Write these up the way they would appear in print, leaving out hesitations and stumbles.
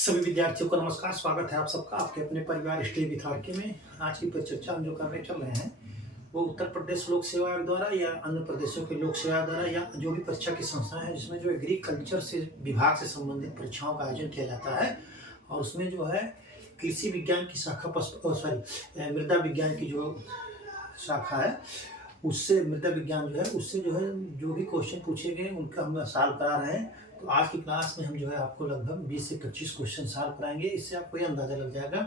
सभी विद्यार्थियों को नमस्कार। स्वागत है आप सबका आपके अपने परिवार स्टडी विथ आरके में। आज की परिचर्चा हम जो करने चल रहे हैं वो उत्तर प्रदेश लोक सेवा आयोग द्वारा या अन्य प्रदेशों के लोक सेवा द्वारा या जो भी परीक्षा की संस्थाएं हैं जिसमें जो एग्रीकल्चर से विभाग से संबंधित परीक्षाओं का आयोजन किया जाता है, और उसमें जो है कृषि विज्ञान की शाखा मृदा विज्ञान की जो शाखा है उससे मृदा विज्ञान उससे जो भी क्वेश्चन पूछे गए उनका हम सॉल्व करा रहे हैं। तो आज की क्लास में हम जो है आपको लगभग 20 से 25 क्वेश्चन सॉल्व कराएंगे। इससे आपको ये अंदाजा लग जाएगा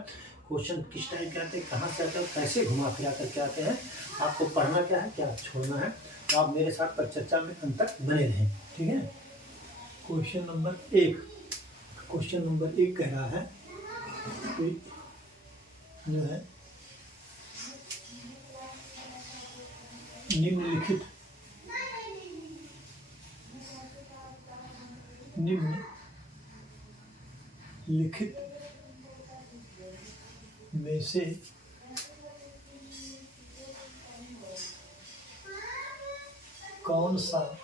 क्वेश्चन किस टाइप के आते हैं, कहाँ से आते हैं, कैसे घुमा फिरा करके आते हैं, आपको पढ़ना क्या है क्या छोड़ना है। तो आप मेरे साथ परिचर्चा में अंत तक बने रहें, ठीक है। क्वेश्चन नंबर एक कह रहा है जो है निम्नलिखित में से कौन सा कारक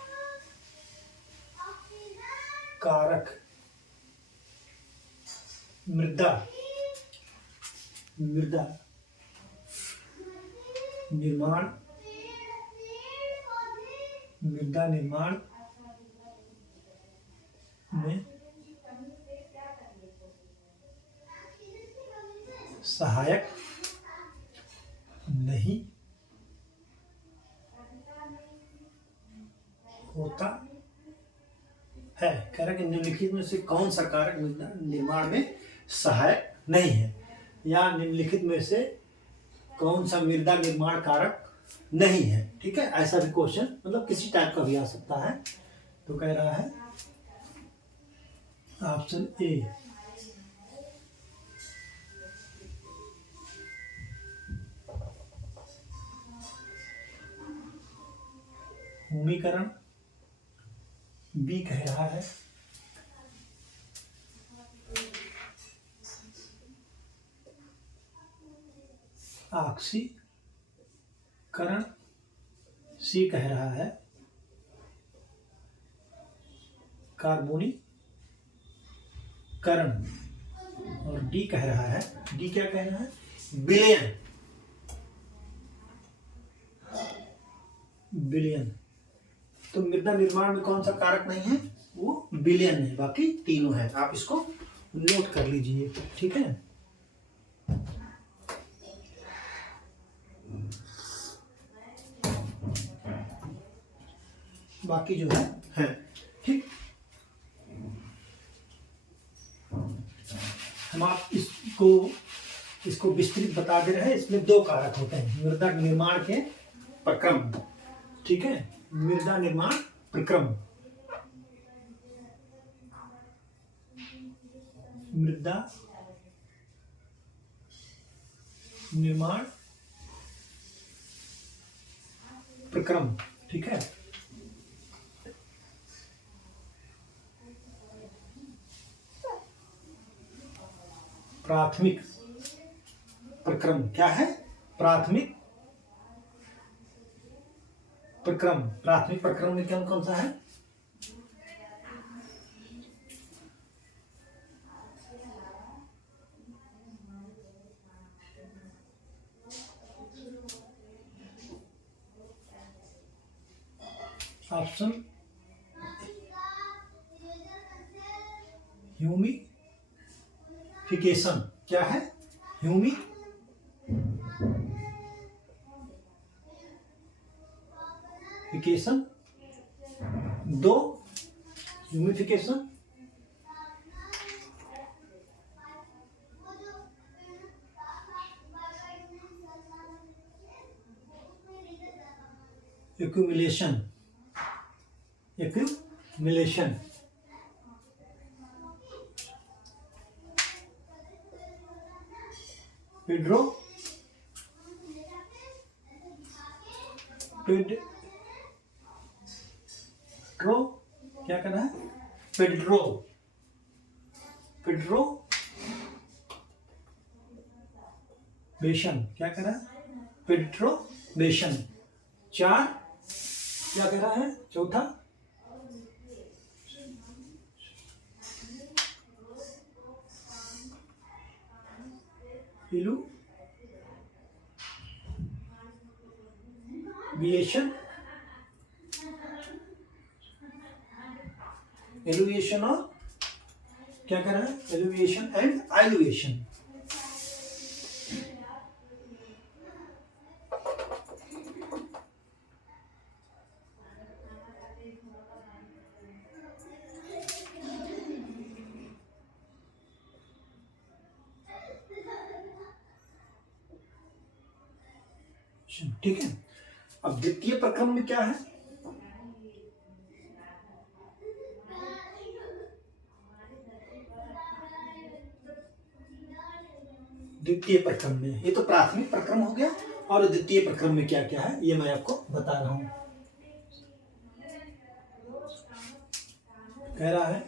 मृदा निर्माण में सहायक नहीं होता है। कह रहा है कि निम्नलिखित में से कौन सा कारक मृदा निर्माण में सहायक नहीं है, या निम्नलिखित में से कौन सा मृदा निर्माण कारक नहीं है। ठीक है, ऐसा भी क्वेश्चन मतलब किसी टाइप का भी आ सकता है। तो कह रहा है ऑप्शन ए भूमिकरण, बी कह रहा है ऑक्सीकरण, सी कह रहा है कार्बोनीकरण, और डी कह रहा है, डी क्या कह रहा है, विलयन। तो मृदा निर्माण में कौन सा कारक नहीं है, वो विलयन है, बाकी तीनों है। आप इसको नोट कर लीजिए, ठीक है। बाकी जो है ठीक। हम आप इसको विस्तृत बता दे रहे हैं। इसमें दो कारक होते हैं मृदा निर्माण के प्रक्रम, ठीक है। मृदा निर्माण प्रक्रम, मृदा निर्माण प्रक्रम, ठीक है। प्राथमिक प्रक्रम क्या है, प्राथमिक प्रक्रम में कौन सा है, ऑप्शन ह्यूमिफिकेशन। क्या है, ह्यूमिफिकेशन। दो ह्यूमिफिकेशन, एक्यूमुलेशन, विड्रो क्या करना है, पेड्रोवेशन, क्या कर रहा है, पेड्रोवेशन। चार क्या कह रहा है, चौथा एलुविएशन, एलुविएशन और क्या कह रहा है, एलुविएशन एंड आइलुएशन। ठीक है। अब द्वितीय प्रक्रम में क्या है, द्वितीय प्रक्रम में, ये तो प्राथमिक प्रक्रम हो गया, और द्वितीय प्रक्रम में क्या क्या है ये मैं आपको बता रहा हूं। कह रहा है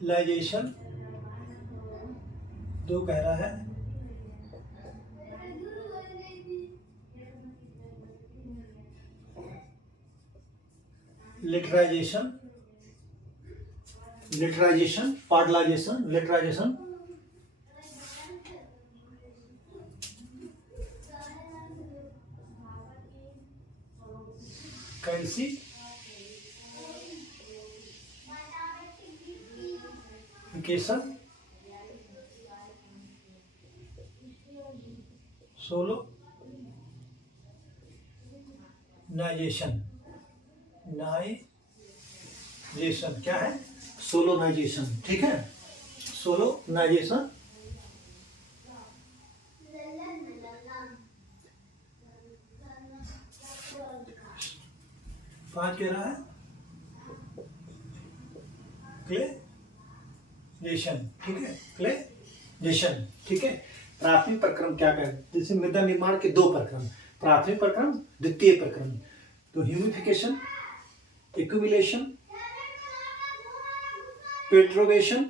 पॉडलाइजेशन, दो कह रहा है लिटराइजेशन, लिटराइजेशन, पॉडलाइजेशन, लिटराइजेशन, कैल्सिफिकेशन, सोलोनाइजेशन, नाइजेशन क्या है, सोलोनाइजेशन। ठीक है, सोलोनाइजेशन, 5 कह रहा है क्लेजेशन। ठीक है, क्लेजेशन। ठीक है, प्राथमिक प्रक्रम क्या कहते हैं, जैसे मृदा निर्माण के दो प्रक्रम, प्राथमिक प्रक्रम, द्वितीय प्रक्रम। तो ह्यूमिफिकेशन, एक्यूमुलेशन, पेट्रोवेशन,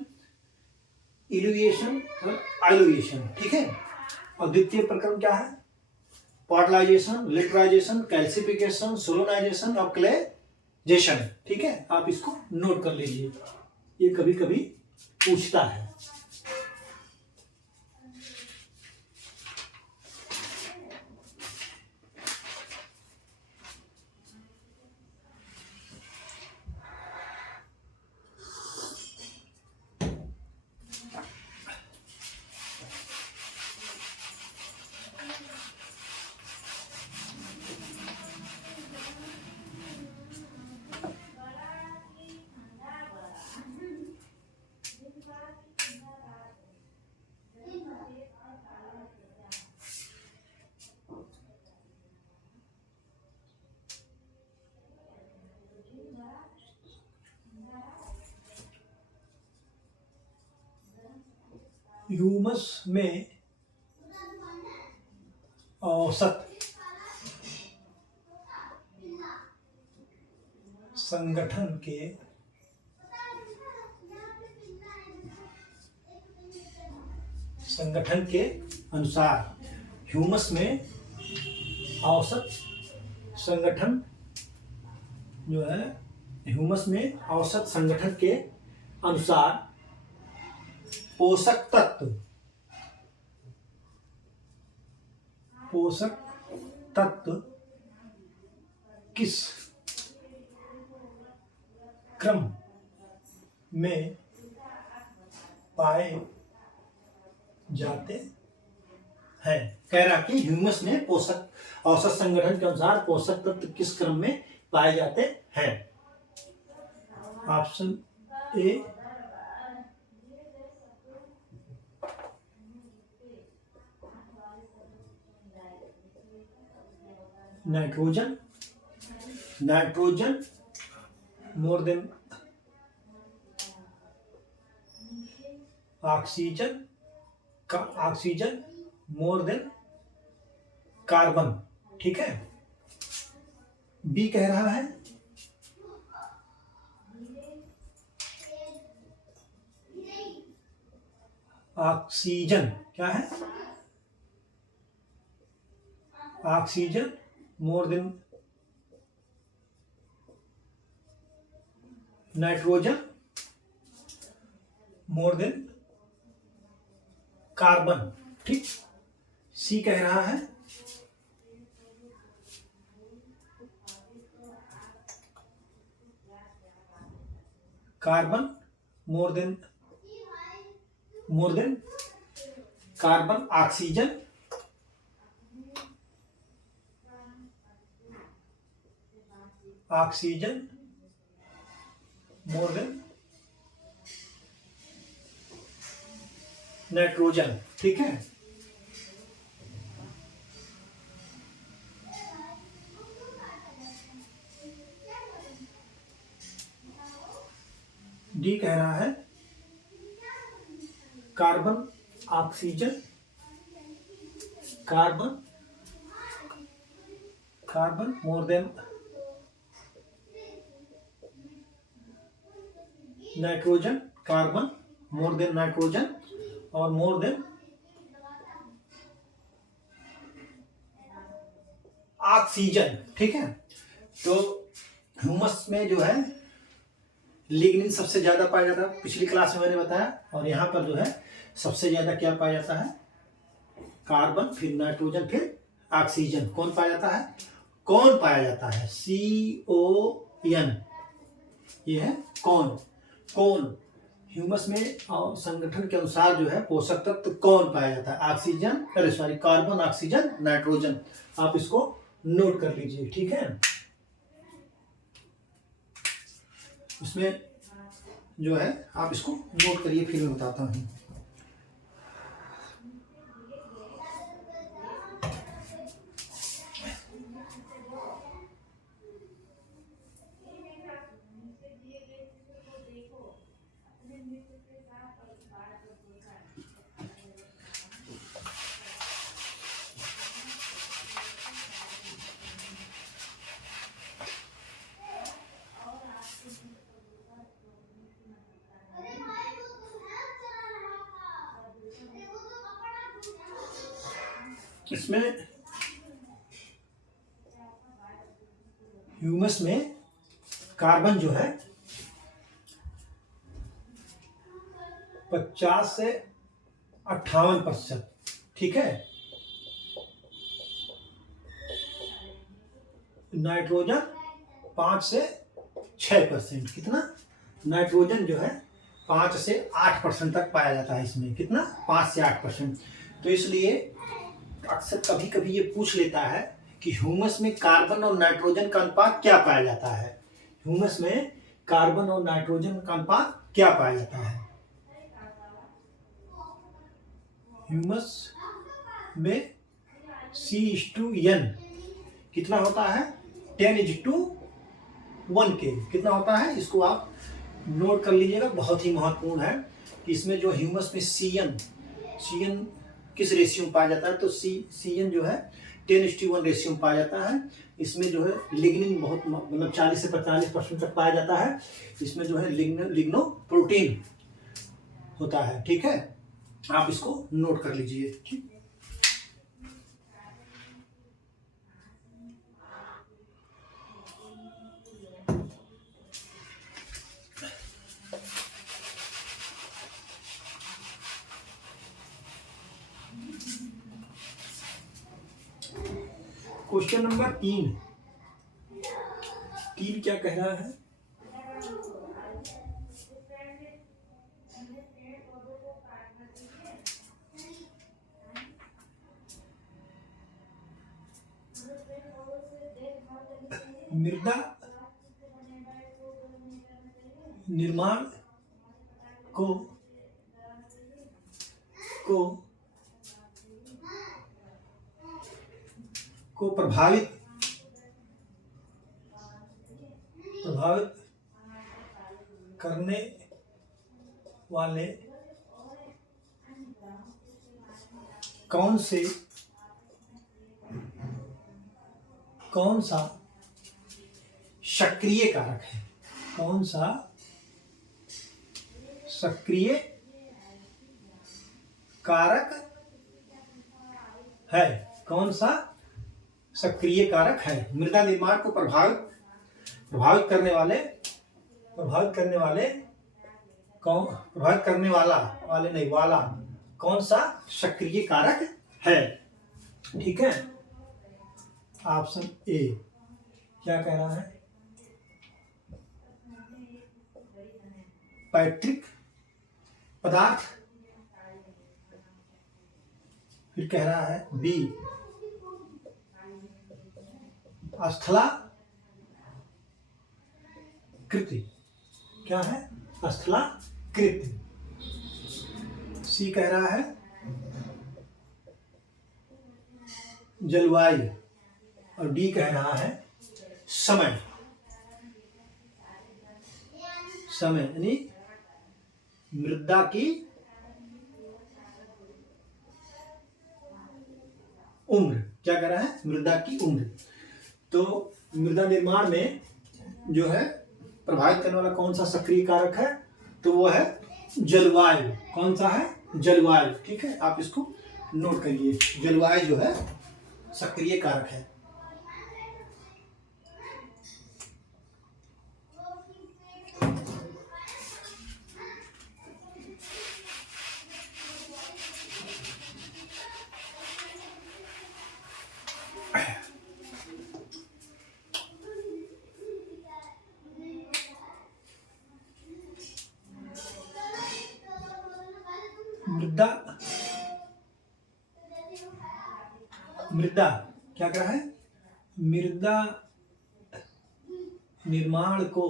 इल्यूएशन और आइलुएशन। ठीक है, और द्वितीय प्रक्रम क्या है, पॉडलाइजेशन, लिटराइजेशन, कैल्सिफिकेशन, सोलोनाइजेशन और क्लेजेशन। ठीक है, आप इसको नोट कर लीजिए, ये कभी कभी पूछता है। ह्यूमस में औसत संगठन के अनुसार, ह्यूमस में औसत संगठन जो है, ह्यूमस में औसत संगठन के अनुसार पोषक तत्व किस क्रम में पाए जाते हैं। कह रहा कि ह्यूमस में पोषक औसत संगठन के अनुसार पोषक तत्व किस क्रम में पाए जाते हैं। Option A nitrogen more than oxygen more than carbon. ठीक है, बी कह रहा है ऑक्सीजन, क्या है, oxygen more than nitrogen more than carbon. ठीक, सी कह रहा है carbon more than carbon, oxygen more than nitrogen. ठीक है, डी कह रहा है carbon oxygen carbon more than nitrogen, carbon more than nitrogen और मोर देन ऑक्सीजन। ठीक है, तो ह्यूमस में जो है लिग्निन सबसे ज्यादा पाया जाता है, पिछली क्लास में मैंने बताया। और यहाँ पर जो है सबसे ज्यादा क्या पाया जाता है, कार्बन, फिर नाइट्रोजन, फिर ऑक्सीजन। कौन पाया जाता है, कौन पाया जाता है, CON, ये है कौन। ह्यूमस में और संगठन के अनुसार जो है पोषक तत्व कौन पाया जाता है, ऑक्सीजन, कार्बन, ऑक्सीजन, नाइट्रोजन। आप इसको नोट कर लीजिए। ठीक है, इसमें जो है आप इसको नोट करिए, फिर मैं बताता हूँ। इसमें ह्यूमस में कार्बन जो है 50 से 58%। ठीक है, नाइट्रोजन 5 से 6%। कितना, नाइट्रोजन जो है 5 से 8% तक पाया जाता है इसमें। कितना, 5 से 8%। तो इसलिए अक्सर कभी कभी ये पूछ लेता है कि ह्यूमस में कार्बन और नाइट्रोजन का अनुपात क्या पाया जाता है, ह्यूमस में कार्बन और नाइट्रोजन का अनुपात क्या पाया जाता है। ह्यूमस में C/N कितना होता है, 10:1 के कितना होता है, इसको आप नोट कर लीजिएगा, बहुत ही महत्वपूर्ण है कि इसमें जो ह्यूमस में CN किस रेशियो में पाया जाता है, तो CN जो है 10:1 रेशियो में पाया जाता है। इसमें जो है लिग्निन बहुत मतलब 40 से 45% तक पाया जाता है। इसमें जो है लिग्नो प्रोटीन होता है। ठीक है, आप इसको नोट कर लीजिए। ठीक, क्वेश्चन नंबर 3 क्या कह रहा है, मृदा निर्माण को प्रभावित करने वाले कौन सा सक्रिय कारक है, कौन सा सक्रिय कारक है, कौन सा सक्रिय कारक है। मृदा निर्माण को प्रभावित करने वाले प्रभावित करने वाले कौन, प्रभावित करने वाला वाले नहीं वाला कौन सा सक्रिय कारक है? ठीक है, ऑप्शन ए क्या कह रहा है, पैतृक पदार्थ। फिर कह रहा है बी स्थला कृति, क्या है, स्थला कृति। सी कह रहा है जलवायु, और डी कह रहा है समय। समय यानी मृदा की उम्र, क्या कह रहा है, मृदा की उम्र। तो मृदा निर्माण में जो है प्रभावित करने वाला कौन सा सक्रिय कारक है, तो वो है जलवायु। कौन सा है, जलवायु। ठीक है, आप इसको नोट करिए, जलवायु जो है सक्रिय कारक है। मृदा, मृदा क्या कर रहा है, मृदा निर्माण को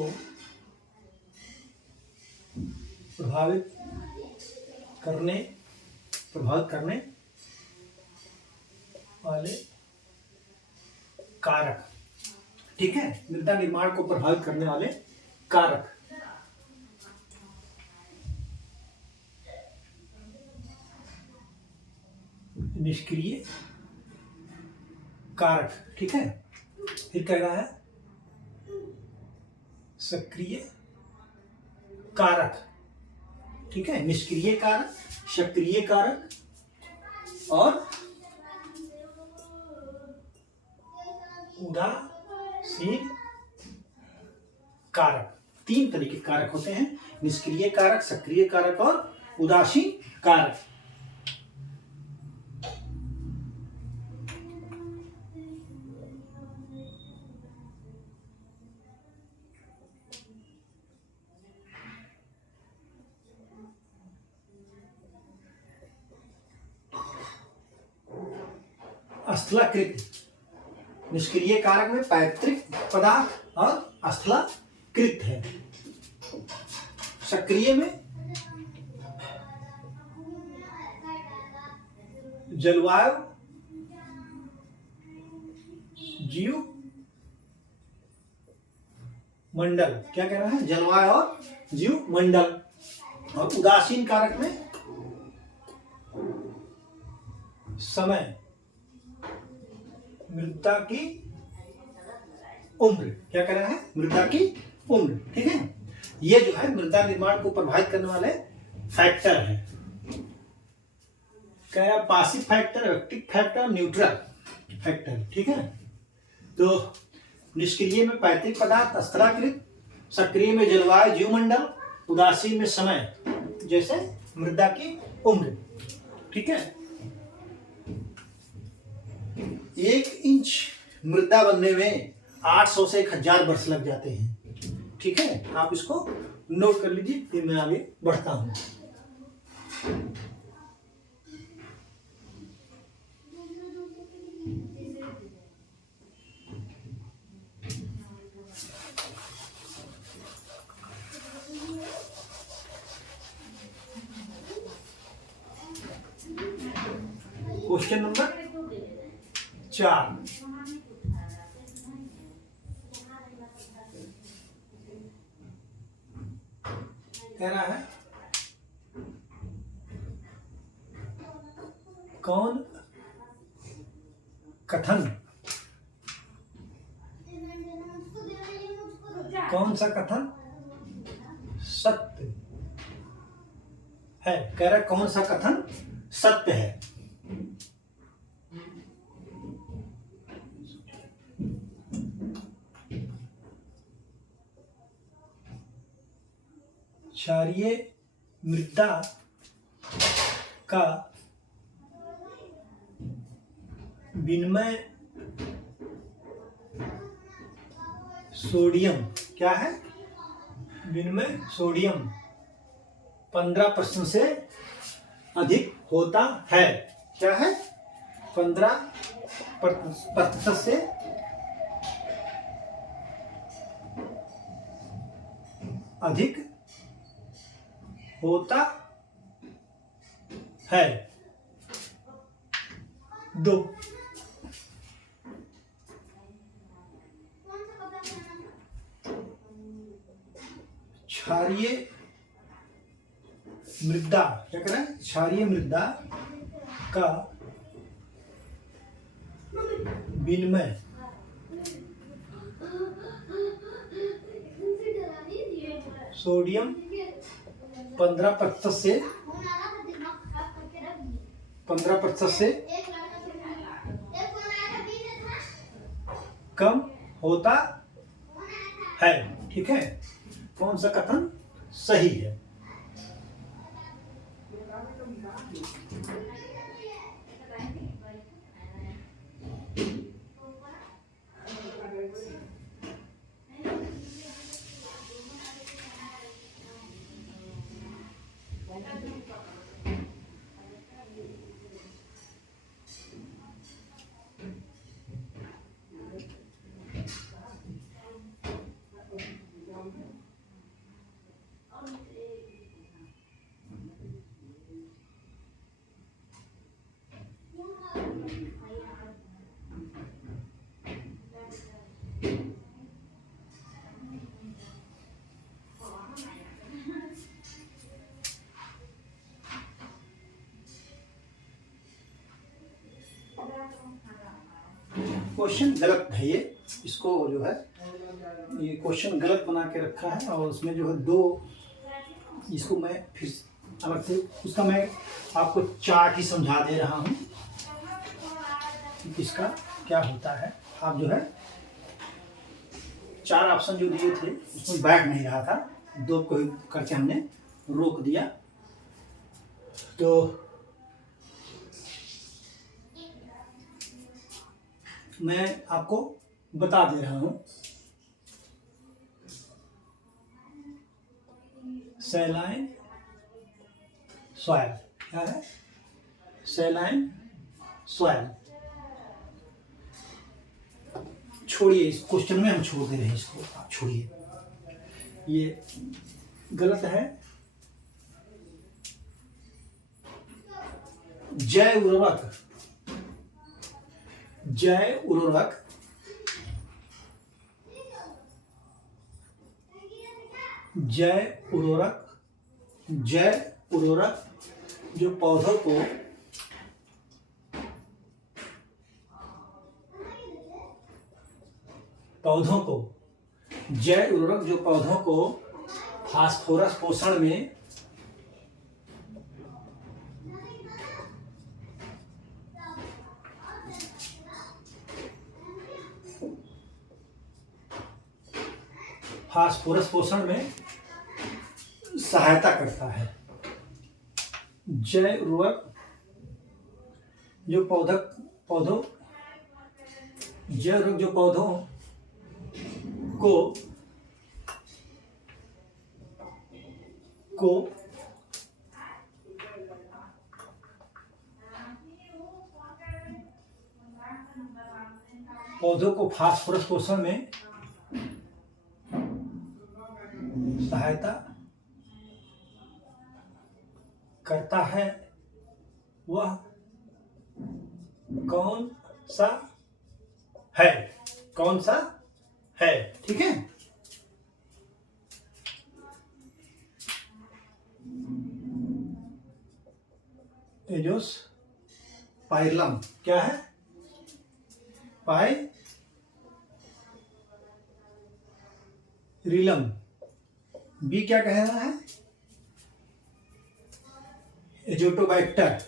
प्रभावित करने वाले कारक। ठीक है, मृदा निर्माण को प्रभावित करने वाले कारक। निष्क्रिय कारक। ठीक है, फिर कह रहा है सक्रिय कारक। ठीक है, निष्क्रिय कारक, सक्रिय कारक और उदासीन कारक। 3 तरीके के कारक होते हैं, निष्क्रिय कारक, सक्रिय कारक और उदासीन कारक। स्थलाकृत, निष्क्रिय कारक में पैतृक पदार्थ और स्थलाकृत है। सक्रिय में जलवायु, जीव मंडल, क्या कह रहा है, जलवायु और जीव मंडल। और उदासीन कारक में समय, मृदा की उम्र, क्या कह रहा है, मृदा की उम्र। ठीक है, ये जो है मृदा निर्माण को प्रभावित करने वाले फैक्टर हैं। कह रहा है passive factor, active factor, neutral factor. ठीक है, तो निष्क्रिय में पैतृक पदार्थ स्थलाकृत, सक्रिय में जलवायु जीवमंडल, उदासीन में समय जैसे मृदा की उम्र। ठीक है, 1 इंच मृदा बनने में 800 से 1000 वर्ष लग जाते हैं। ठीक है, आप इसको नोट कर लीजिए, फिर मैं आगे बढ़ता हूं। क्वेश्चन नंबर 4, कह रहा है कौन सा कथन सत्य है। कह रहा है कौन सा कथन सत्य है। क्षारीय मृदा का विनिमय सोडियम, क्या है? विनिमय सोडियम 15% से अधिक होता है। क्या है? 15% से अधिक होता है। 2, क्षारीय मृदा, क्या कह रहा है? क्षारीय मृदा का विनिमय सोडियम 15% से कम होता है। ठीक है, कौन सा कथन सही है? क्वेश्चन गलत है ये, इसको जो है ये क्वेश्चन गलत बना के रखा है और उसमें जो है 2, इसको मैं फिर अलग से उसका मैं आपको चार्ट ही समझा दे रहा हूँ इसका क्या होता है। आप जो है 4 ऑप्शन जो दिए थे उसमें बैठ नहीं रहा था, 2 को करके हमने रोक दिया। तो मैं आपको बता दे रहा हूं, सैलाइन सॉइल, क्या है? Saline soil. छोड़िए, इस क्वेश्चन में हम छोड़ दे रहे हैं इसको, आप छोड़िए, ये गलत है। जैव उर्वरक, जैव उर्वरक जैव उर्वरक जैव उर्वरक जो पौधों को जैव उर्वरक जो पौधों को फास्फोरस पोषण में सहायता करता है। जैव उर्वरक जो पौधों को फास्फोरस पोषण में सहायता करता है। वह कौन सा है? ठीक है, एजोस्पाइरलम, क्या है? पाइरिलम। बी क्या कह रहा है? एजोटोबैक्टर,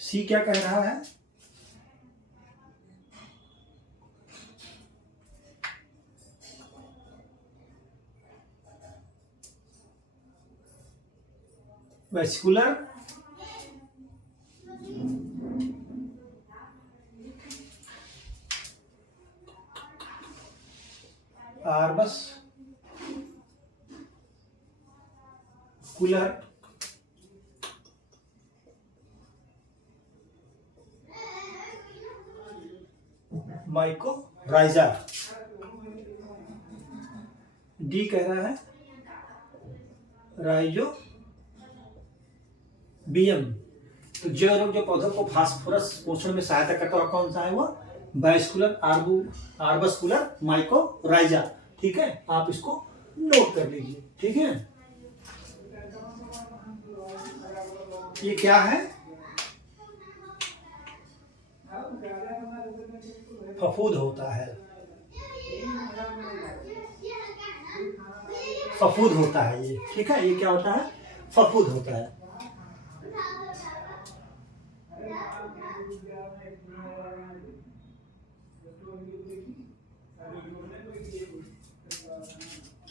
सी क्या कह रहा है? Vesicular arbuscular mycorrhiza. D कह रहा है राइजो बियम। तो जो पौधों को फास्फोरस पोषण में सहायता करता है कौन सा है वो? Vascular arbuscular mycorrhiza. ठीक है, आप इसको नोट कर लीजिए। ठीक है, ये क्या है? फफूद होता है, फफूद होता है ये। ठीक है, ये क्या होता है? फफूद होता है।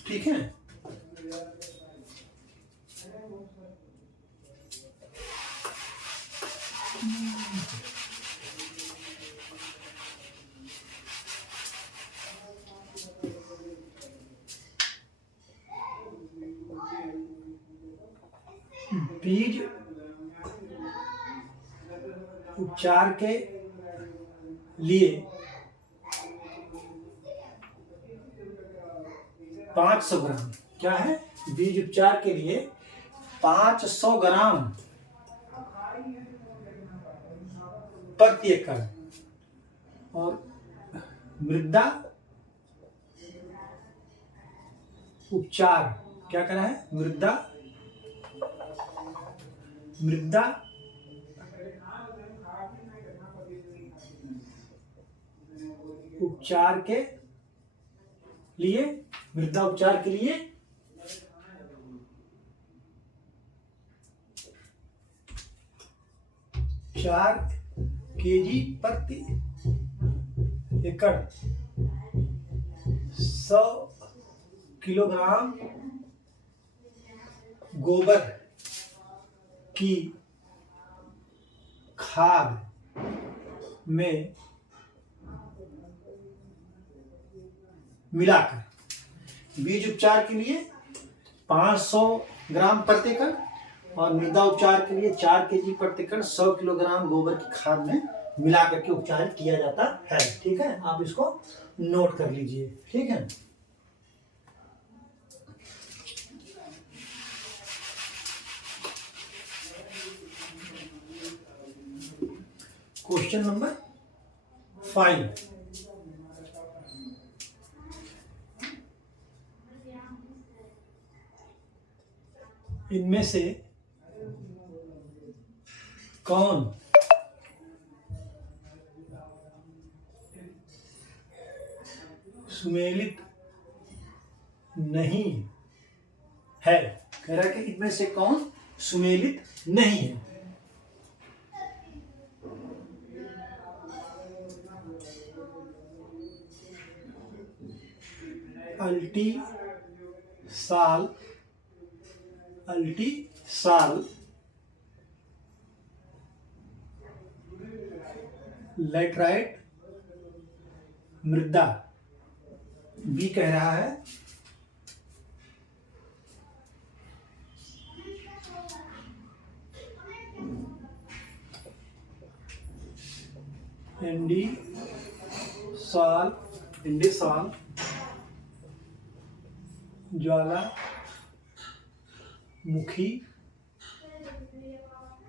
ठीक है, बीज उपचार के लिए 500 ग्राम। क्या है? बीज उपचार के लिए 500 ग्राम प्रति एकड़। और मृदा उपचार क्या करा है? मृदा उपचार के लिए 4 kg प्रति एकड़ 100 किलोग्राम गोबर की खाद में मिलाकर। बीज उपचार के लिए 500 ग्राम प्रति एकड़ और मृदा उपचार के लिए 4 kg प्रति एकड़ 100 किलोग्राम गोबर की खाद में मिला करके उपचार किया जाता है। ठीक है, आप इसको नोट कर लीजिए। ठीक है, क्वेश्चन नंबर 5। इनमें से कौन सुमेलित नहीं है? कह रहा है कि इनमें से कौन सुमेलित नहीं है? अल्टी साल लैटराइट मृदा। बी कह रहा है एंडीसाल ज्वालामुखी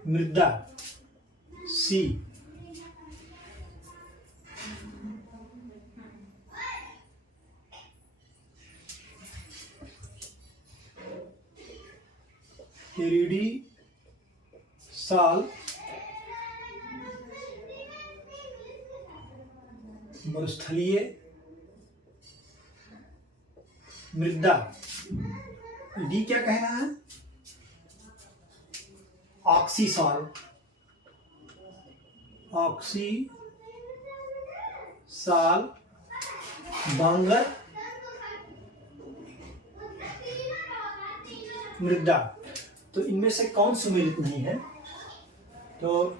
मृदा। सी एरिडीसाल मरुस्थलीय मृदा। डी क्या कह रहा है? ऑक्सीसाल बांगर मृदा। तो इनमें से कौन सुमेलित नहीं है? तो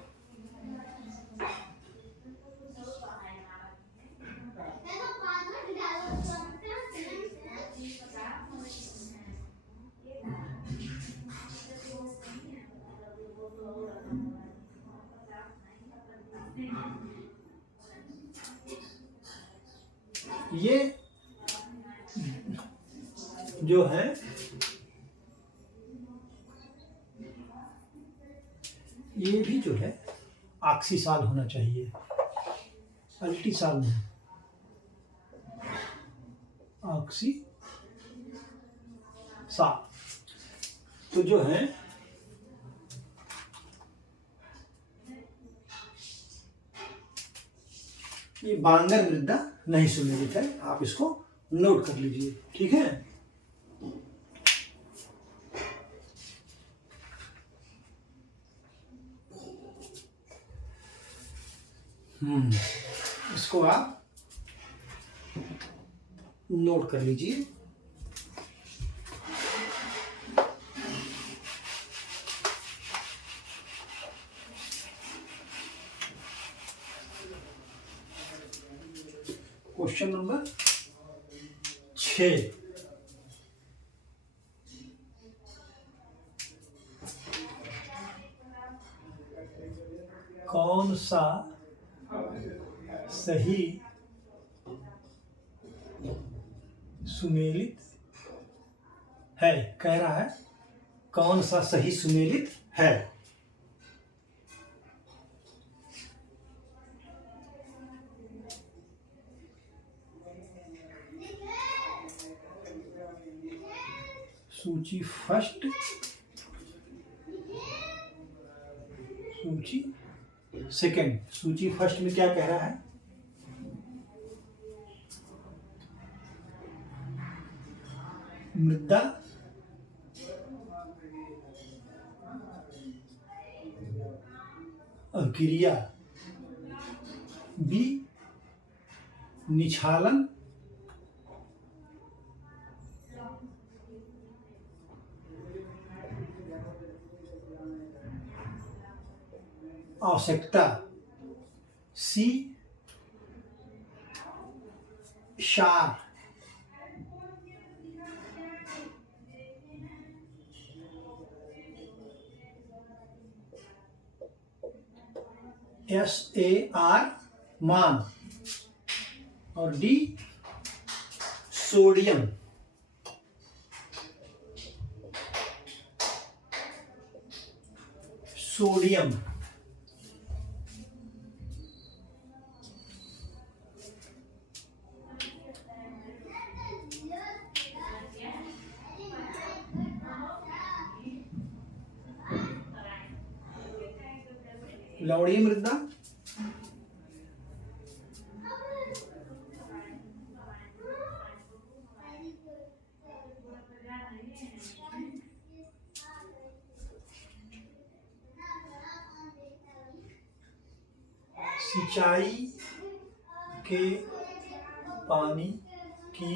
ये जो है ये भी जो है ऑक्सीसाल होना चाहिए, अल्टीसाल नहीं, ऑक्सीसाल। तो जो है ये बांगर मृदा नहीं सुमेलित है, आप इसको नोट कर लीजिए, ठीक है। इसको आप नोट कर लीजिए। क्वेश्चन नंबर 6, कौन सा सही सुमेलित है? कह रहा है कौन सा सही सुमेलित है। सूची फर्स्ट, सूची सेकंड। सूची फर्स्ट में क्या कह रहा है? मृदा अभिक्रिया, बी निछालन आवश्यकता, सी क्षार, SAR मान, और डी सोडियम। सोडियम लवणीय मृदा, सिंचाई के पानी की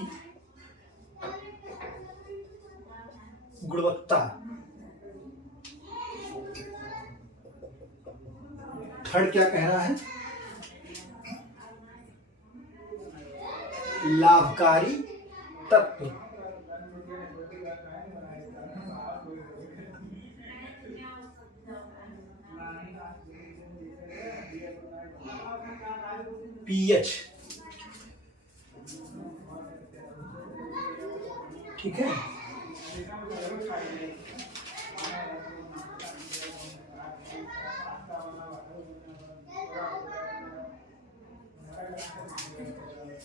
गुणवत्ता, थर्ड क्या कह रहा है? लाभकारी तत्व, pH, ठीक है।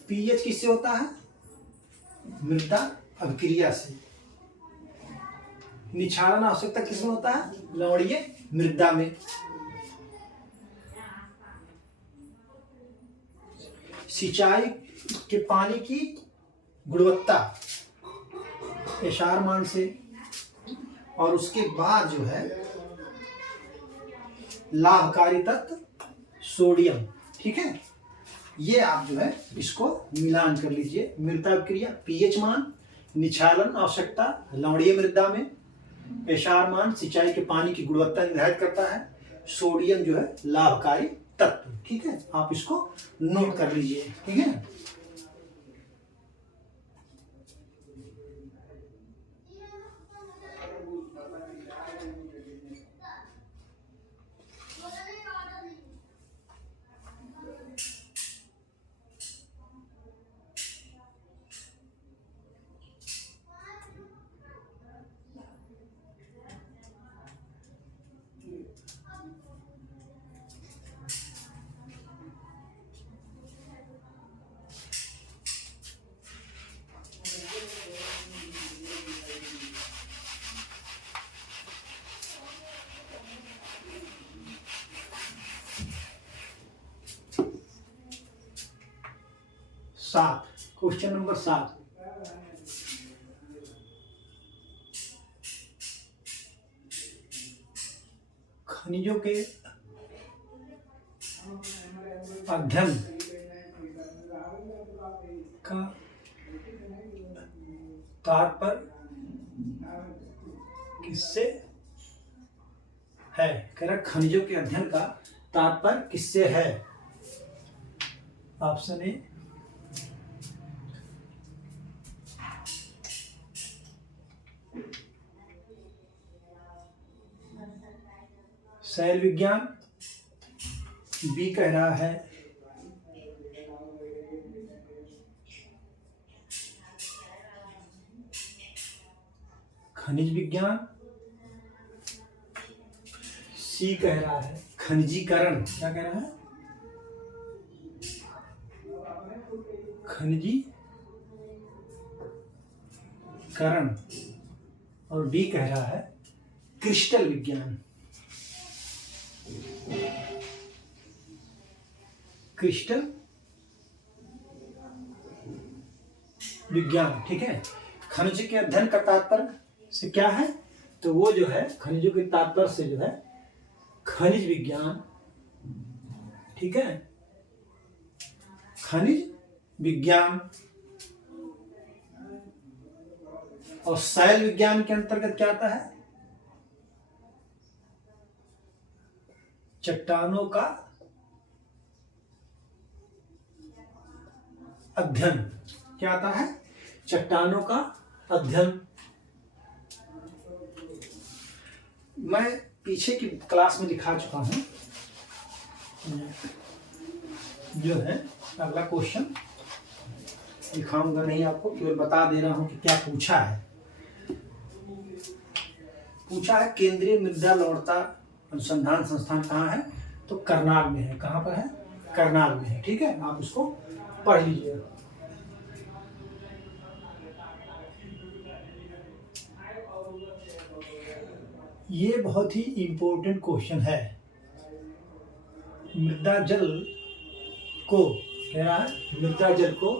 पीएच किससे होता है? मृदा अभिक्रिया से। निछालन आवश्यकता किसमें होता है? लवणीय मृदा में। सिंचाई के पानी की गुणवत्ता एशार मान से, और उसके बाद जो है लाभकारी तत्व सोडियम, ठीक है। ये आप जो है इसको मिलान कर लीजिए। मृदा अभिक्रिया, पीएच मान, निछालन आवश्यकता लवणीय मृदा में, एशआर मान सिंचाई के पानी की गुणवत्ता निर्धारित करता है। सोडियम जो है लाभकारी तत्व। ठीक है, आप इसको नोट कर लीजिए। ठीक है, सात, क्वेश्चन नंबर 7। खनिजों के अध्ययन का तात्पर्य किससे है? कह रहा खनिजों के अध्ययन का तात्पर्य किससे है? ऑप्शन ए शैल विज्ञान, बी कह रहा है खनिज विज्ञान, सी कह रहा है खनिजीकरण। क्या कह रहा है? खनिजीकरण। और डी कह रहा है क्रिस्टल विज्ञान। क्रिस्टल विज्ञान। ठीक है, खनिज के अध्ययन का तात्पर्य से क्या है? तो वो जो है खनिजों के तात्पर्य से जो है खनिज विज्ञान। ठीक है, खनिज विज्ञान। और शैल विज्ञान के अंतर्गत क्या आता है? चट्टानों का अध्ययन। क्या आता है? चट्टानों का अध्ययन। मैं पीछे की क्लास में दिखा चुका हूं। जो है अगला क्वेश्चन दिखाऊंगा नहीं आपको, केवल बता दे रहा हूं कि क्या पूछा है। पूछा है केंद्रीय मृदा लवणता अनुसंधान संस्थान कहाँ है? तो करनाल में है। कहाँ पर है? करनाल में है। ठीक है, आप उसको पढ़ लीजिए। ये बहुत ही इंपॉर्टेंट क्वेश्चन है। मृदा जल को कह रहा है, मृदा जल को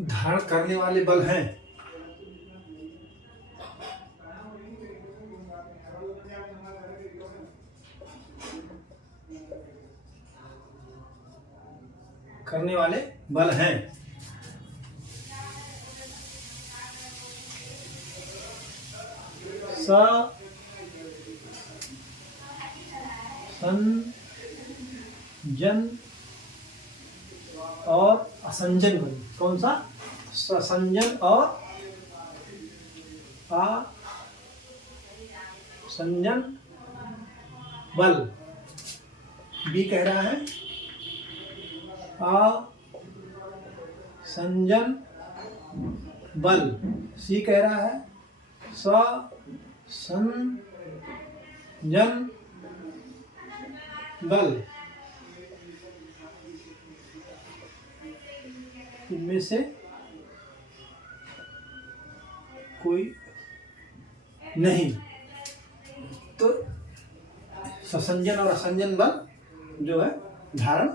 धारण करने वाले बल हैं। करने वाले बल हैं। संजन और असंजन बल। कौन सा? ससंजन और असंजन बल। बी कह रहा है असंजन बल। सी कह रहा है ससंजन बल। इनमें से कोई नहीं। तो ससंजन और असंजन बल जो है धारण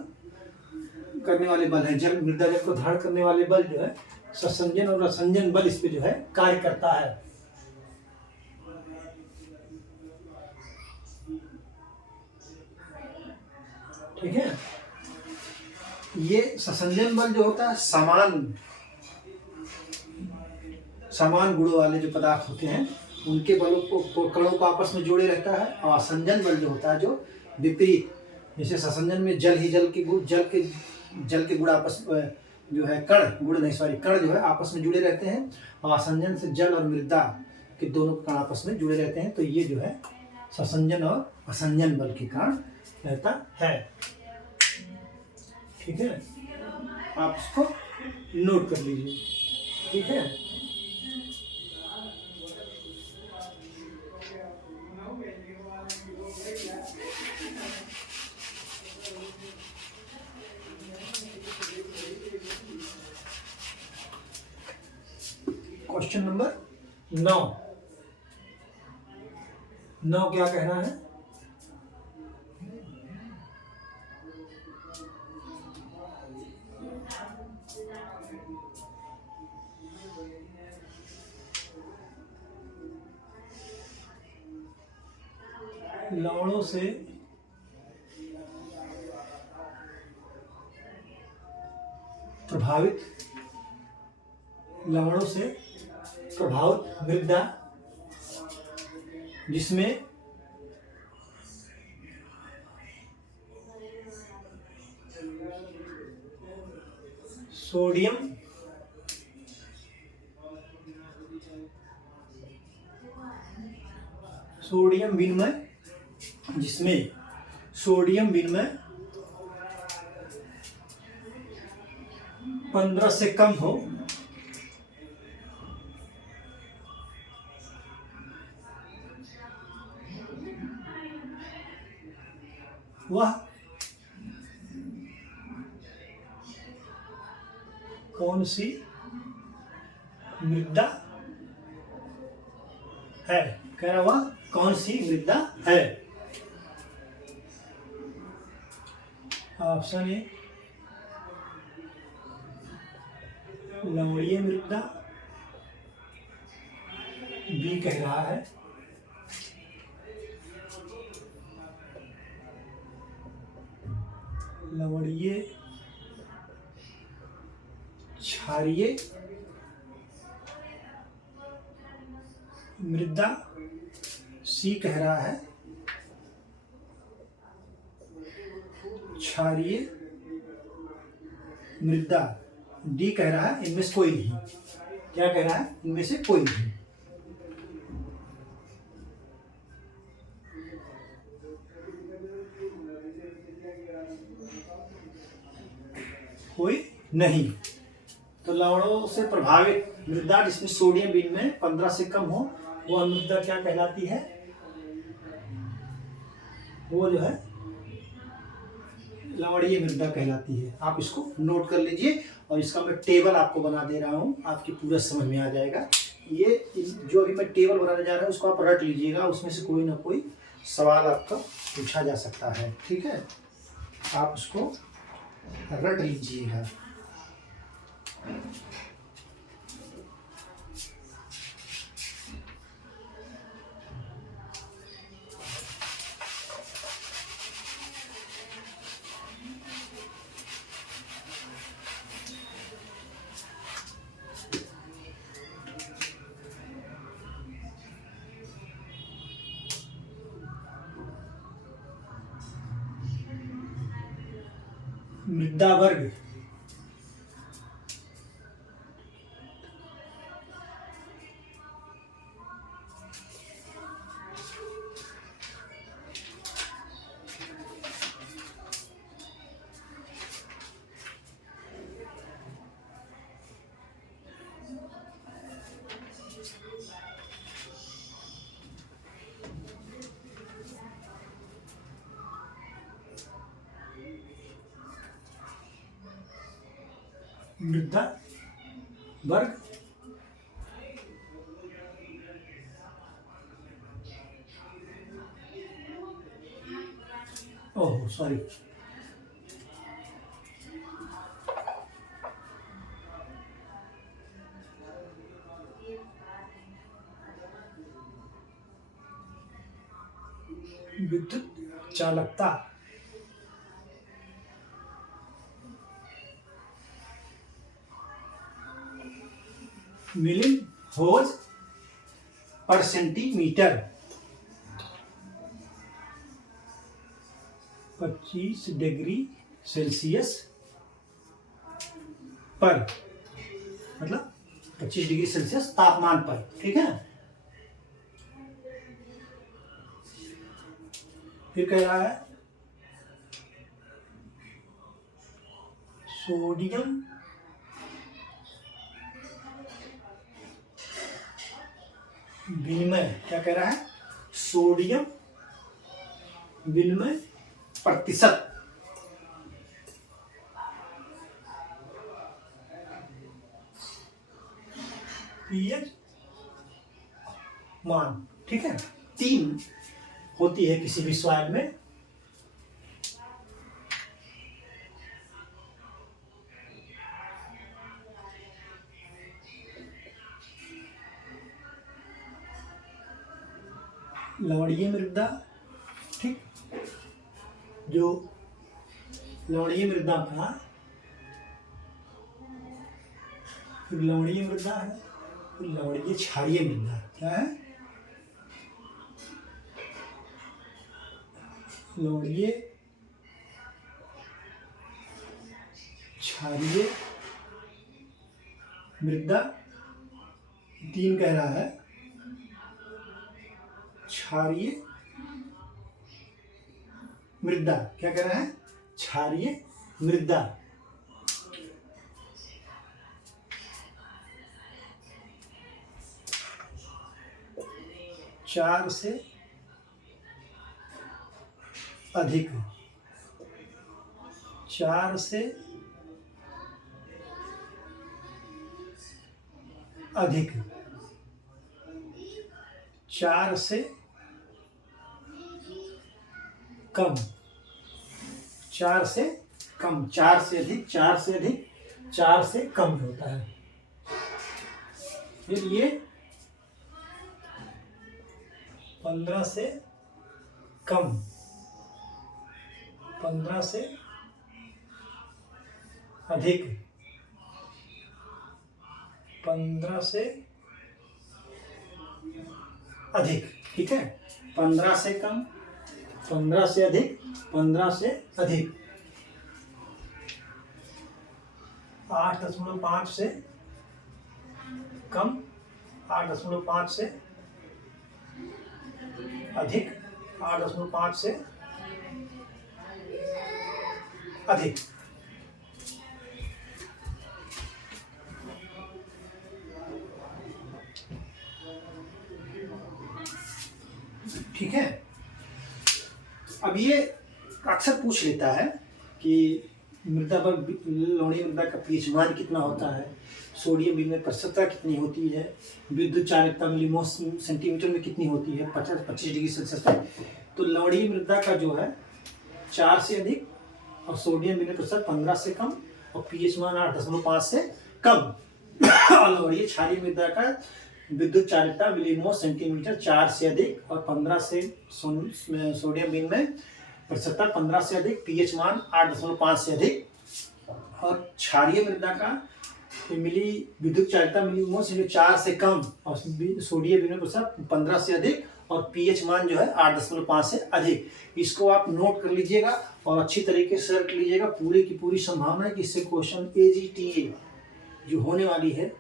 करने वाले बल हैं। जल मृदा जल को धारण करने वाले बल जो है ससंजन और असंजन बल इस पे जो है कार्य करता है। ठीक है, ये ससंजन बल जो होता है समान समान गुणों वाले जो पदार्थ होते हैं उनके बलों को कणों को आपस में जोड़े रहता है। और असंजन बल जो होता है जो विपरीत, जैसे ससंजन में जल ही जल के गुण आपस जो है कण जो है आपस में जुड़े रहते हैं। और असंजन से जल और मृदा के दोनों कण आपस में जुड़े रहते हैं। तो ये जो है ससंजन और असंजन बल के कारण रहता है। ठीक है, आप इसको नोट कर लीजिए। ठीक है, क्वेश्चन नंबर 9 क्या कहना है? लवणों से प्रभावित मृदा जिसमें सोडियम विनिमय 15 से कम हो, वह कौन सी मृदा है? कह रहा वह कौन सी मृदा है? ऑप्शन ए लवणीय मृदा, बी कह रहा है लवणीय क्षारीय मृदा, सी कह रहा है क्षारीय मृदा, डी कह रहा है इनमें से कोई नहीं। क्या कह रहा है? इनमें से कोई नहीं। कोई नहीं। तो लवणों से प्रभावित मृदा जिसमें सोडियम विनिमय 15 से कम हो, वह मृदा क्या कहलाती है? वो जो है लवणीय मृदा कहलाती है। आप इसको नोट कर लीजिए और इसका मैं टेबल आपको बना दे रहा हूँ, आपकी पूरा समझ में आ जाएगा। ये जो अभी मैं टेबल बनाने जा रहा हूँ उसको आप रट लीजिएगा, उसमें से कोई ना कोई सवाल आपका पूछा जा सकता है। ठीक है, आप उसको रट लीजिएगा। मृदा वर्ग मृदा वर्ग ओह सॉरी विद्युत चालकता मिलिंग होज पर सेंटीमीटर, 25 डिग्री सेल्सियस पर, मतलब 25 डिग्री सेल्सियस तापमान पर, ठीक है। फिर कह रहा है सोडियम विनिमय, क्या कह रहा है, सोडियम विनिमय प्रतिशत, पीएच मान, ठीक है। 3 होती है किसी भी सॉइल में, लवणीय मृदा, ठीक, जो लवणीय मृदा का, फिर लवणीय मृदा है, फिर लवणीय क्षारीय मृदा, क्या है, लवणीय क्षारीय मृदा, 3 कह रहा है, क्षारीय मृदा, क्या कह रहा है, क्षारीय मृदा, चार से अधिक, 4 से अधिक, 4 से कम, 4 से कम, 4 से अधिक, 4 से अधिक, 4 से कम होता है। फिर ये 15 से कम, 15 से अधिक, 15 से अधिक, ठीक है। 15 से कम, 15 से अधिक, 15 से अधिक, 8.5 से कम, 8.5 से अधिक, 8.5 से अधिक, ठीक है। अब ये अक्सर पूछ लेता है कि मृदा पर, लवणीय मृदा का पीएच मान कितना होता है, सोडियम विनिमय प्रतिशतता कितनी होती है, विद्युत चालकता मिलीमोल सेंटीमीटर में कितनी होती है 25 डिग्री सेल्सियस पर। तो लवणीय मृदा का जो है 4 से अधिक, और सोडियम विनिमय प्रतिशत 15 से कम, और पीएच मान 8.5 से कम। और लवणीय क्षारीय मृदा का विद्युत चालकता मिलीमोल सेंटीमीटर 4 से अधिक, और 15 से सोडियम विनिमय प्रतिशतता 15 से अधिक, पीएच मान 8.5 से अधिक। और क्षारीय मृदा का विद्युत चालकता मिलीमोल सेंटीमीटर 4 से कम, और सोडियम विनिमय प्रतिशत 15 से अधिक, और पीएच मान जो है 8.5 से अधिक। इसको आप नोट कर लीजिएगा और अच्छी तरीके से रख लीजिएगा। पूरी की पूरी संभावना है कि इससे क्वेश्चन AGTA जो होने वाली है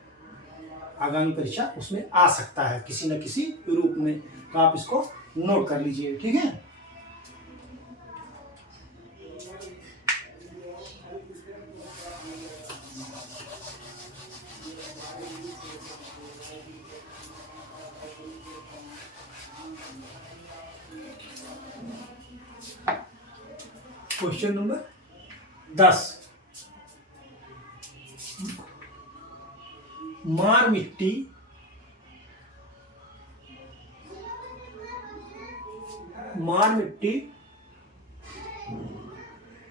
आगामी परीक्षा, उसमें आ सकता है किसी न किसी रूप में। तो आप इसको नोट कर लीजिए, ठीक है। क्वेश्चन नंबर 10, मार मिट्टी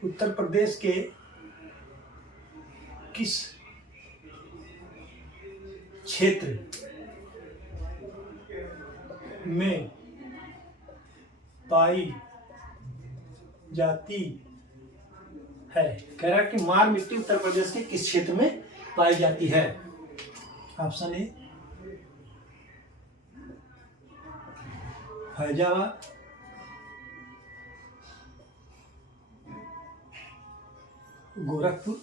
उत्तर प्रदेश के किस क्षेत्र में पाई जाती है। कह रहा है कि मार मिट्टी उत्तर प्रदेश के किस क्षेत्र में पाई जाती है। Option A Faizabad, Gorakhpur,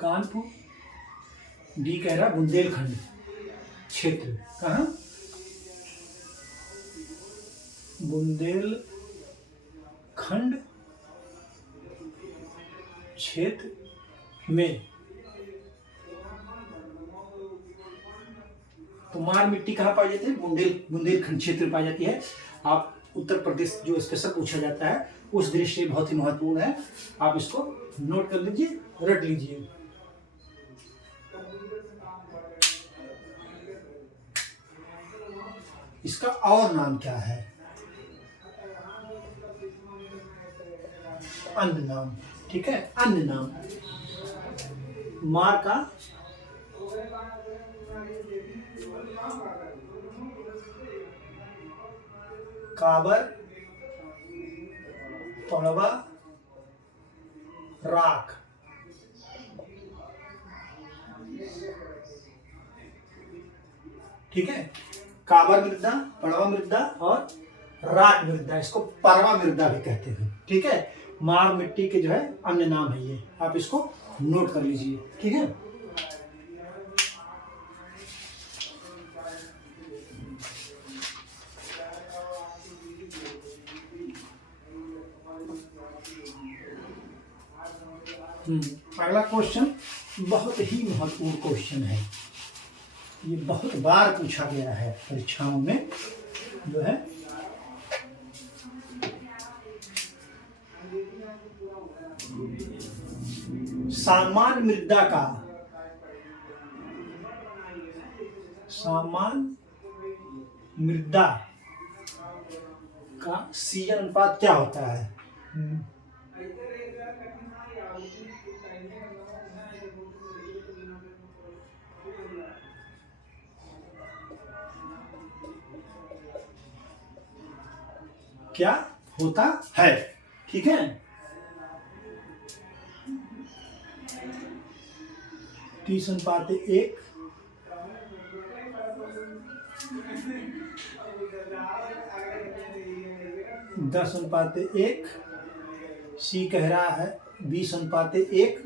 Kanpur. D कह रहा बुंदेलखंड क्षेत्र, कहाँ? बुंदेलखंड क्षेत्र में। तो मार मिट्टी कहाँ पाई जाती है? बुंदेलखंड क्षेत्र में पाई जाती है। आप उत्तर प्रदेश जो स्पेशल पूछा जाता है उस दृष्टि से बहुत ही महत्वपूर्ण है, आप इसको नोट कर लीजिए, रट लीजिए। इसका और नाम क्या है? अन्य नाम, ठीक है, अन्य नाम। मार का काबर, पड़वा, राख। ठीक है, काबर मृदा, पड़वा मृदा और राख मृदा, इसको परवा मृदा भी कहते हैं। ठीक है, मार मिट्टी के जो है अन्य नाम है ये, आप इसको नोट कर लीजिए। ठीक है, अगला क्वेश्चन बहुत ही महत्वपूर्ण क्वेश्चन है, ये बहुत बार पूछा गया है परीक्षाओं में, जो है सामान्य मृदा का, सामान्य मृदा का सीजन अनुपात क्या होता है? क्या होता है? ठीक है, 30:1, 10:1, सी कह रहा है 20:1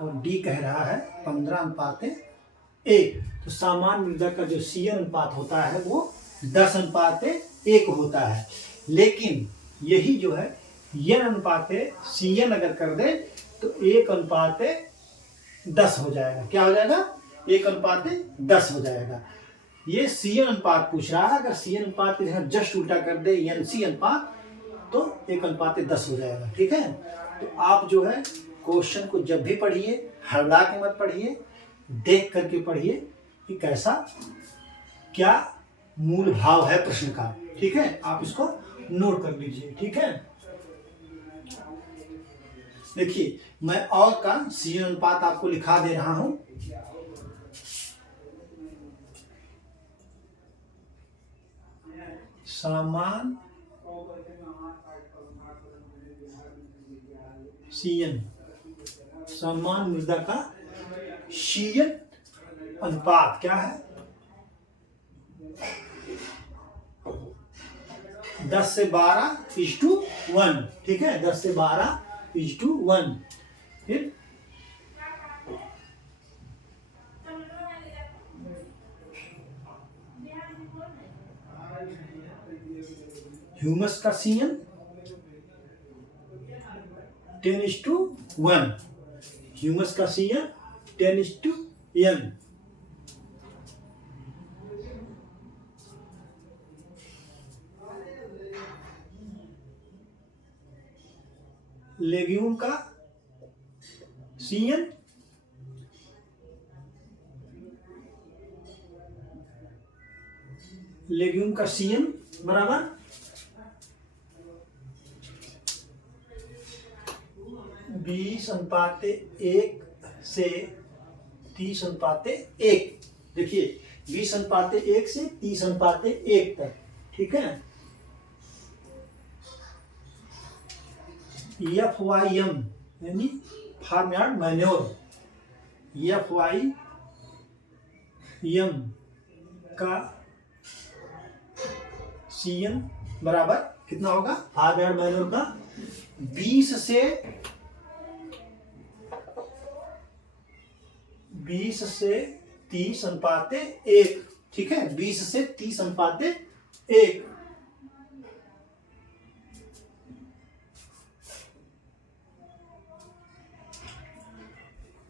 और डी कह रहा है 15:1। तो सामान्य मृदा का जो सीएन अनुपात होता है वो 10:1 होता है, लेकिन यही जो है एन अनुपात सीएन अगर कर दे तो 1:10 हो जाएगा। क्या हो जाएगा? 1:10 हो जाएगा। ये सीएन अनुपात पूछ रहा है, अगर सीएन अनुपात की जगह जस्ट उल्टा कर दे एनसी अनुपात तो 1:10 हो जाएगा। ठीक है, तो आप जो है क्वेश्चन को जब भी पढ़िए हड़बड़ा के मत पढ़िए, देख करके पढ़िए कि कैसा क्या मूल भाव है प्रश्न का। ठीक है, आप इसको नोट कर लीजिए। ठीक है, देखिए मैं और का सीएन अनुपात आपको लिखा दे रहा हूं। सामान्य सीएन, सामान्य मृदा का सीएन अनुपात क्या है? 10:12:1। ठीक है, 10:12:1। फिर ह्यूमस का सीएन 10:1, ह्यूमस का सीएन 10:n। लेग्यूम का सीएन बराबर 20:1 से 30:1। देखिए 20:1 से 30:1 तक। ठीक है, FYM यानी फार्म यार्ड मैन्योर, FYM यम का CN बराबर कितना होगा? फारवर्ड मैन्योर का 20 से 30 अनुपाते 1। ठीक है, 20 से 30 अनुपाते 1।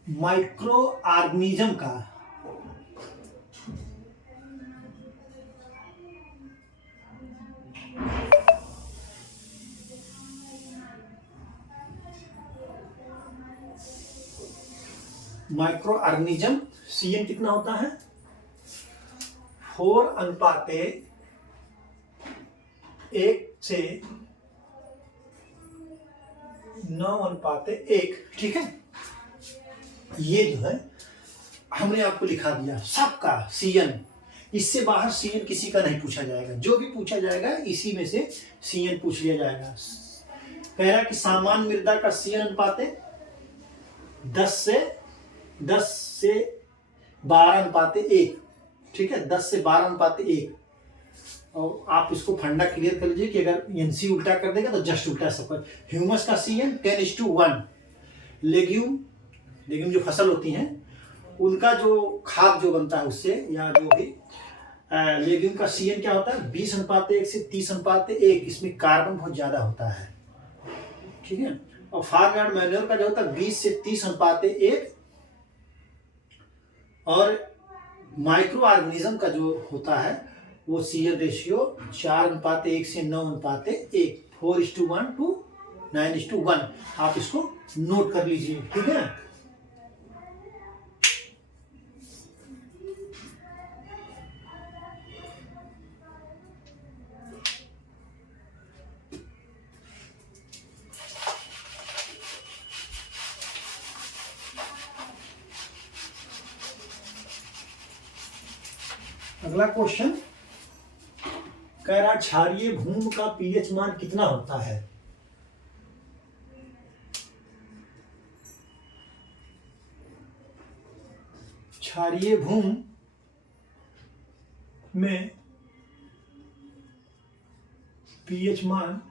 माइक्रो ऑर्गेनिज्म का CN कितना होता है? 4 अनुपाते 1 से 9 अनुपाते 1। ठीक है, ये जो है हमने आपको लिखा दिया सबका CN। इससे बाहर CN किसी का नहीं पूछा जाएगा, जो भी पूछा जाएगा इसी में से CN पूछ लिया जाएगा। कह रहा कि सामान्य मृदा का CN अनुपाते 10 से 12 अनुपाते 1। ठीक है, 10 से 12 अनुपाते 1। और आप इसको फंडा क्लियर कर लीजिए कि अगर NC उल्टा कर देगा तो जस्ट उल्टा सब। ह्यूमस का CN 10:1। लेग्यूम जो फसल होती हैं उनका जो खाद जो बनता है उससे, या जो भी लेग्यूम का CN क्या होता है? 20:1 से 30:1। इसमें कार्बन बहुत ज्यादा होता है। ठीक है, और फारवर्ड मैन्योर का जो होता है 20 से 30:1। और माइक्रो ऑर्गेनिज्म का जो होता है वो CN रेशियो 4:1 से 9:1। 4:1 to 9:1। आप इसको नोट कर लीजिए। ठीक है, अगला क्वेश्चन कह रहा क्षारीय भूमि का pH मान कितना होता है? क्षारीय भूमि में pH मान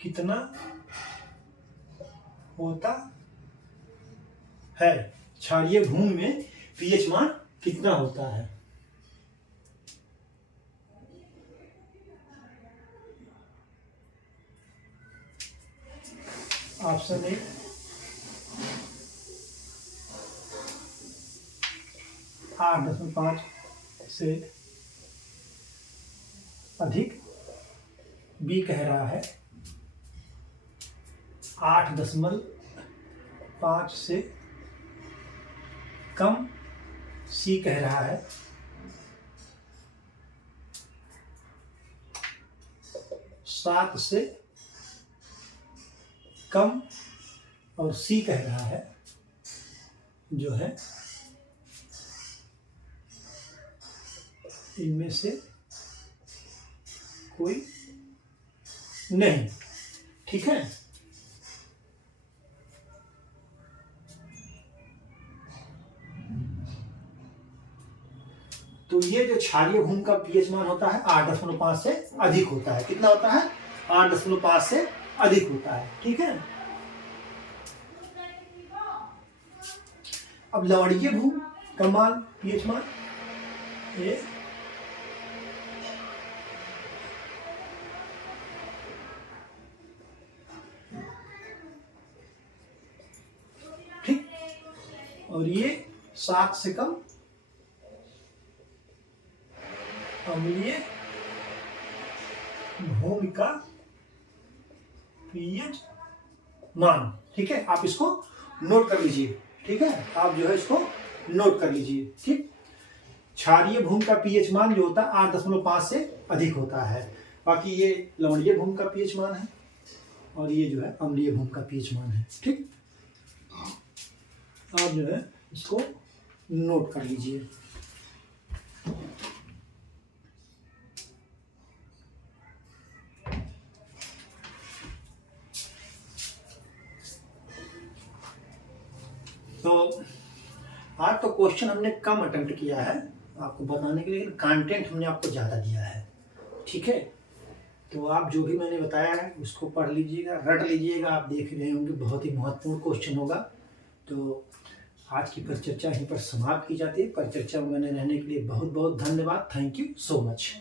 कितना होता है? क्षारीय भूमि में pH मान कितना होता है? ऑप्शन ए 8.5 से अधिक, बी कह रहा है 8.5 से कम, सी कह रहा है 7 से कम, और सी कह रहा है जो है इनमें से कोई नहीं। ठीक है, तो ये जो क्षारीय भूमि का pH मान होता है 8.5 से अधिक होता है। कितना होता है? 8.5 से अधिक होता है। ठीक है, अब लवणीय भूमि का मान pH मान ये ठीक, और ये 7 से कम, अम्लीय भूमि का pH मान। ठीक है, आप इसको नोट कर लीजिए। ठीक है, आप जो है इसको नोट कर लीजिए। ठीक, क्षारीय भूमि का pH मान जो होता है 8.5 से अधिक होता है। बाकी ये लवणीय भूमि का pH मान है, और ये जो है अम्लीय भूमि का pH मान है। ठीक, आप जो है इसको नोट कर लीजिए। तो आज तो क्वेश्चन हमने कम अटेम्प्ट किया है आपको बताने के लिए, लेकिन कंटेंट हमने आपको ज़्यादा दिया है। ठीक है, तो आप जो भी मैंने बताया है उसको पढ़ लीजिएगा, रट लीजिएगा। आप देख रहे होंगे बहुत ही महत्वपूर्ण क्वेश्चन होगा। तो आज की परिचर्चा यहीं पर समाप्त की जाती है। परिचर्चा में बने रहने के लिए बहुत बहुत धन्यवाद। Thank you so much.